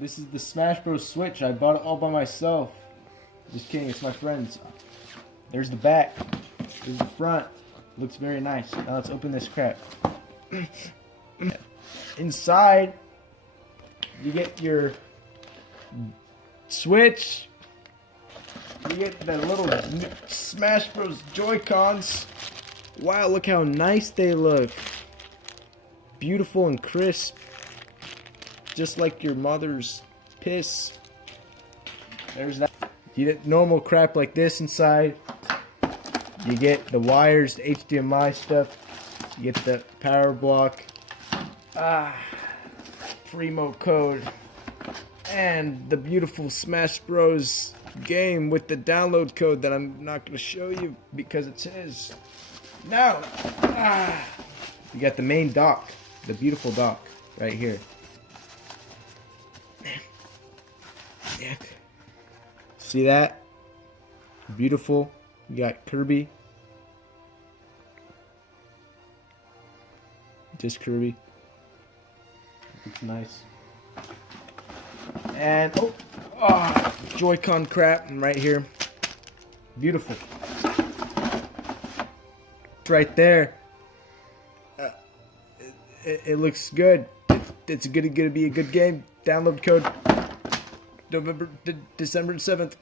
This is the Smash Bros. Switch. I bought it all by myself. Just kidding, it's my friend's. There's the back. There's the front. Looks very nice. Now let's open this crap. Inside, you get your Switch. You get the little Smash Bros. Joy-Cons. Wow, look how nice they look. Beautiful and crisp. Just like your mother's piss. There's that. You get normal crap like this inside. You get the wires, the HDMI stuff. You get the power block. Primo code. And the beautiful Smash Bros. Game with the download code that I'm not going to show you because it's his. Now, you got the main dock. The beautiful dock right here. Yeah. See that? Beautiful. You got Kirby. Just Kirby. It's nice. And Joy-Con crap right here. Beautiful. It's right there. It looks good. It's gonna be a good game. Download code December 7th.